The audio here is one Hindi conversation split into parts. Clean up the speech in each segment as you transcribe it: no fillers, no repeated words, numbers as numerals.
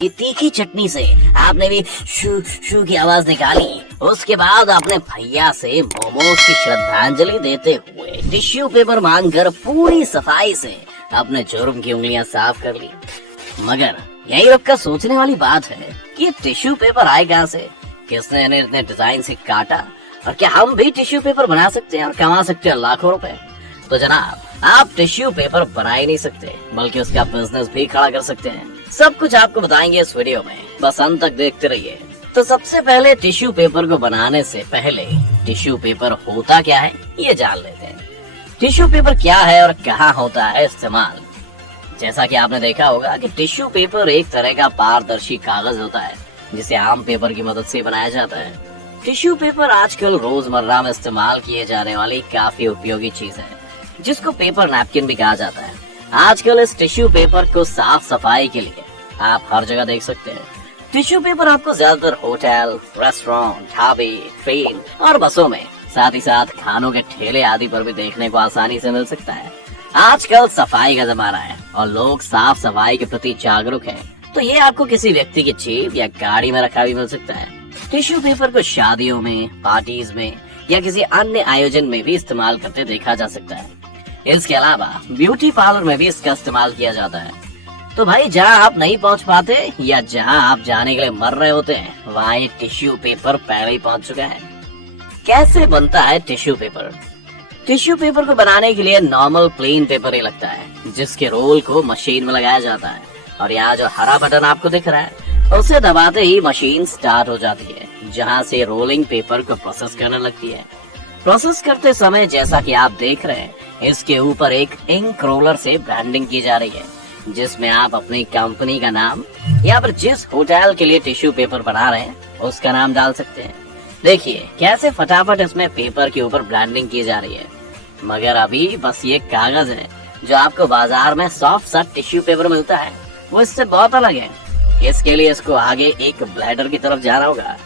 ये तीखी चटनी से आपने भी शू शू की आवाज निकाली। उसके बाद आपने भैया से मोमोज की श्रद्धांजलि देते हुए टिश्यू पेपर मांगकर पूरी सफाई से अपने जुर्म की उंगलियां साफ कर ली। मगर यही रुककर सोचने वाली बात है कि ये टिश्यू पेपर आए कहाँ से, किसने इन्हें इतने डिजाइन से काटा, और क्या हम भी टिश्यू पेपर बना सकते हैं और कमा सकते हैं लाखों रुपए? तो जनाब, आप टिश्यू पेपर बना ही नहीं सकते बल्कि उसका बिजनेस भी खड़ा कर सकते हैं। सब कुछ आपको बताएंगे इस वीडियो में, बस अंत तक देखते रहिए। तो सबसे पहले टिश्यू पेपर को बनाने से पहले टिश्यू पेपर होता क्या है ये जान लेते हैं। टिश्यू पेपर क्या है और कहाँ होता है इस्तेमाल। जैसा कि आपने देखा होगा कि टिश्यू पेपर एक तरह का पारदर्शी कागज होता है जिसे आम पेपर की मदद से बनाया जाता है। टिश्यू पेपर आजकल रोजमर्रा में इस्तेमाल किए जाने वाली काफी उपयोगी चीज है, जिसको पेपर नैपकिन भी कहा जाता है। आजकल इस टिश्यू पेपर को साफ सफाई के लिए आप हर जगह देख सकते हैं। टिश्यू पेपर आपको ज्यादातर होटल, रेस्टोरेंट, ढाबे, ट्रेन और बसों में, साथ ही साथ खानों के ठेले आदि पर भी देखने को आसानी से मिल सकता है। आजकल सफाई का जमाना है और लोग साफ सफाई के प्रति जागरूक हैं, तो ये आपको किसी व्यक्ति की जेब या गाड़ी में रखा भी मिल सकता है। टिश्यू पेपर को शादियों में, पार्टीज में या किसी अन्य आयोजन में भी इस्तेमाल करते देखा जा सकता है। इसके अलावा ब्यूटी पार्लर में भी इसका इस्तेमाल किया जाता है। तो भाई, जहाँ आप नहीं पहुँच पाते या जहाँ आप जाने के लिए मर रहे होते हैं, वहाँ ये टिश्यू पेपर पहले ही पहुँच चुका है। कैसे बनता है टिश्यू पेपर? टिश्यू पेपर को बनाने के लिए नॉर्मल प्लेन पेपर ही लगता है, जिसके रोल को मशीन में लगाया जाता है। और यहाँ जो हरा बटन आपको दिख रहा है, उसे दबाते ही मशीन स्टार्ट हो जाती है, जहाँ से रोलिंग पेपर को प्रोसेस करने लगती है। प्रोसेस करते समय जैसा कि आप देख रहे हैं, इसके ऊपर एक इंक रोलर से ब्रांडिंग की जा रही है, जिसमें आप अपनी कंपनी का नाम या फिर जिस होटल के लिए टिश्यू पेपर बना रहे हैं उसका नाम डाल सकते हैं। देखिए कैसे फटाफट इसमें पेपर के ऊपर ब्रांडिंग की जा रही है। मगर अभी बस ये कागज है। जो आपको बाजार में सॉफ्ट सा टिश्यू पेपर मिलता है, वो इससे बहुत अलग है। इसके लिए इसको आगे एक ब्लैडर की तरफ जाना होगा,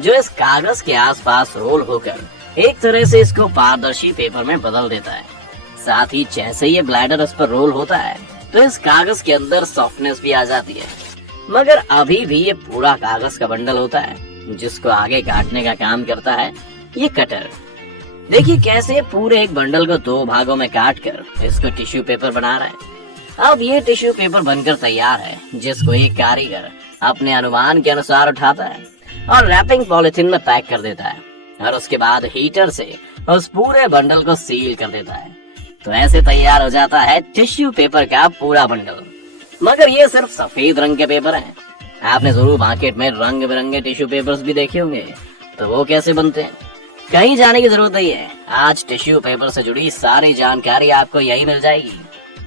जो इस कागज के आसपास रोल होकर एक तरह से इसको पारदर्शी पेपर में बदल देता है। साथ ही जैसे ये ब्लैडर इस पर रोल होता है, तो इस कागज के अंदर सॉफ्टनेस भी आ जाती है। मगर अभी भी ये पूरा कागज का बंडल होता है, जिसको आगे काटने का काम करता है ये कटर। देखिए कैसे पूरे एक बंडल को दो भागों में काट कर इसको टिश्यू पेपर बना रहा है। अब ये टिश्यू पेपर बनकर तैयार है, जिसको एक कारीगर अपने अनुमान के अनुसार उठाता है और रैपिंग पॉलिथीन में पैक कर देता है, और उसके बाद हीटर से उस पूरे बंडल को सील कर देता है। तो ऐसे तैयार हो जाता है टिश्यू पेपर का पूरा बंडल। मगर ये सिर्फ सफेद रंग के पेपर हैं। आपने जरूर मार्केट में रंग बिरंगे टिश्यू पेपर्स भी देखे होंगे, तो वो कैसे बनते हैं कहीं जाने की जरूरत नहीं है। आज टिश्यू पेपर से जुड़ी सारी जानकारी आपको यही मिल जाएगी।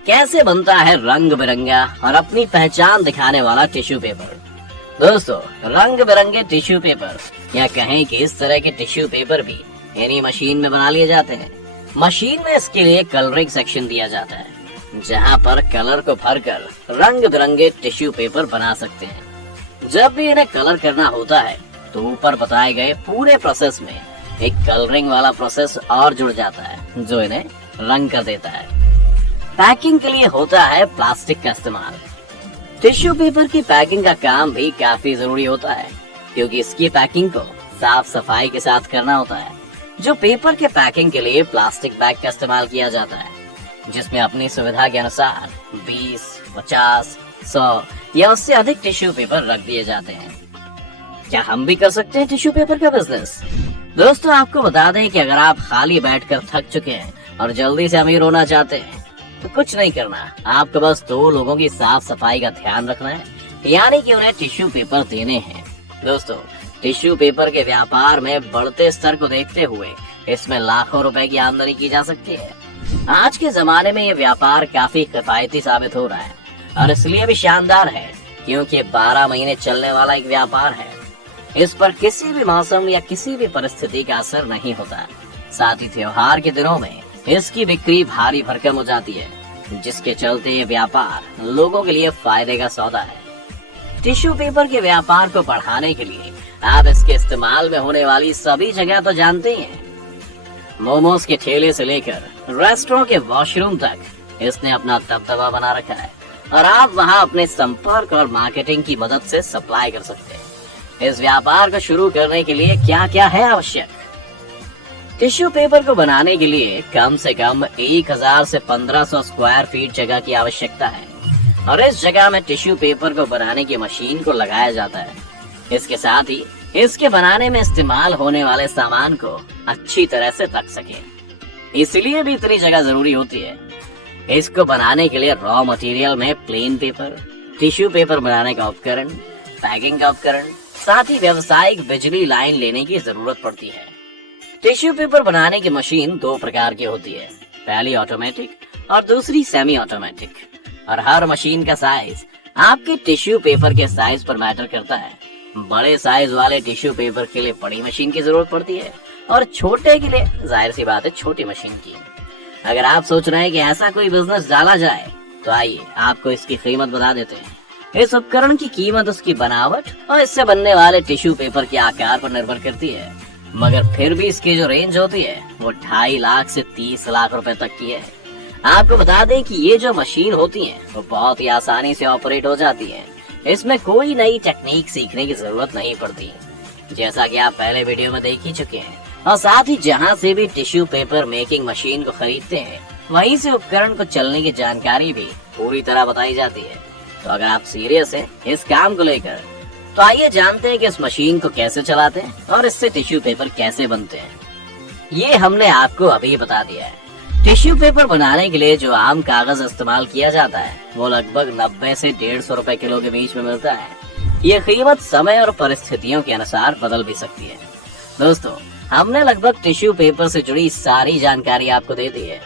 कैसे बनता है रंग बिरंगा और अपनी पहचान दिखाने वाला टिश्यू पेपर। दोस्तों, रंग बिरंगे टिश्यू पेपर या कहें कि इस तरह के टिश्यू पेपर भी इन्हीं मशीन में बना लिए जाते हैं। मशीन में इसके लिए कलरिंग सेक्शन दिया जाता है, जहां पर कलर को भरकर रंग बिरंगे टिश्यू पेपर बना सकते हैं। जब भी इन्हें कलर करना होता है, तो ऊपर बताए गए पूरे प्रोसेस में एक कलरिंग वाला प्रोसेस और जुड़ जाता है, जो इन्हें रंग कर देता है। पैकिंग के लिए होता है प्लास्टिक का इस्तेमाल। टिश्यू पेपर की पैकिंग का काम भी काफी जरूरी होता है, क्योंकि इसकी पैकिंग को साफ सफाई के साथ करना होता है। जो पेपर के पैकिंग के लिए प्लास्टिक बैग का इस्तेमाल किया जाता है, जिसमें अपनी सुविधा के अनुसार 20, 50, 100 या उससे अधिक टिश्यू पेपर रख दिए जाते हैं। क्या हम भी कर सकते हैं टिश्यू पेपर का बिजनेस? दोस्तों, आपको बता दें कि अगर आप खाली बैठकर थक चुके हैं और जल्दी से अमीर होना चाहते हैं, तो कुछ नहीं करना। आपको बस 2 लोगों की साफ सफाई का ध्यान रखना है, यानी कि उन्हें टिश्यू पेपर देने हैं। दोस्तों, टिश्यू पेपर के व्यापार में बढ़ते स्तर को देखते हुए इसमें लाखों रुपए की आमदनी की जा सकती है। आज के जमाने में ये व्यापार काफी किफायती साबित हो रहा है, और इसलिए भी शानदार है क्योंकि 12 महीने चलने वाला एक व्यापार है। इस पर किसी भी मौसम या किसी भी परिस्थिति का असर नहीं होता। साथ ही त्योहार के दिनों में इसकी बिक्री भारी भरकम हो जाती है, जिसके चलते ये व्यापार लोगों के लिए फायदे का सौदा है। टिश्यू पेपर के व्यापार को बढ़ाने के लिए आप इसके इस्तेमाल में होने वाली सभी जगह तो जानते ही हैं। मोमोज के ठेले से लेकर रेस्टोरेंट के वॉशरूम तक इसने अपना दबदबा बना रखा है। और आप वहां अपने संपर्क और मार्केटिंग की मदद से सप्लाई कर सकते हैं। इस व्यापार को शुरू करने के लिए क्या क्या है आवश्यक? टिश्यू पेपर को बनाने के लिए कम से कम 1000 से 1500 स्क्वायर फीट जगह की आवश्यकता है और इस जगह में टिश्यू पेपर को बनाने की मशीन को लगाया जाता है। इसके साथ ही इसके बनाने में इस्तेमाल होने वाले सामान को अच्छी तरह से रख सके, इसलिए भी इतनी जगह जरूरी होती है। इसको बनाने के लिए रॉ मटेरियल में प्लेन पेपर, टिश्यू पेपर बनाने का उपकरण, पैकिंग का उपकरण, साथ ही व्यावसायिक बिजली लाइन लेने की जरूरत पड़ती है। टिश्यू पेपर बनाने की मशीन 2 प्रकार की होती है, पहली ऑटोमेटिक और दूसरी सेमी ऑटोमेटिक। और हर मशीन का साइज आपके टिश्यू पेपर के साइज पर मैटर करता है। बड़े साइज वाले टिश्यू पेपर के लिए बड़ी मशीन की जरूरत पड़ती है और छोटे के लिए जाहिर सी बात है छोटी मशीन की। अगर आप सोच रहे हैं कि ऐसा कोई बिजनेस डाला जाए तो आइए आपको इसकी कीमत बता देते हैं। इस उपकरण की कीमत उसकी बनावट और इससे बनने वाले टिश्यू पेपर के आकार पर निर्भर करती है, मगर फिर भी इसकी जो रेंज होती है वो 2.5 लाख से 30 लाख रुपए तक की है। आपको बता दें कि ये जो मशीन होती है वो बहुत ही आसानी से ऑपरेट हो जाती है। इसमें कोई नई टेक्निक सीखने की जरूरत नहीं पड़ती, जैसा कि आप पहले वीडियो में देख ही चुके हैं। और साथ ही जहां से भी टिश्यू पेपर मेकिंग मशीन को खरीदते हैं वहीं से उपकरण को चलने की जानकारी भी पूरी तरह बताई जाती है। तो अगर आप सीरियस हैं इस काम को लेकर तो आइए जानते हैं कि इस मशीन को कैसे चलाते हैं और इससे टिश्यू पेपर कैसे बनते हैं। ये हमने आपको अभी बता दिया है। टिश्यू पेपर बनाने के लिए जो आम कागज इस्तेमाल किया जाता है वो लगभग 90 से 150 रुपए किलो के बीच में मिलता है। ये कीमत समय और परिस्थितियों के अनुसार बदल भी सकती है। दोस्तों, हमने लगभग टिश्यू पेपर से जुड़ी सारी जानकारी आपको दे दी है।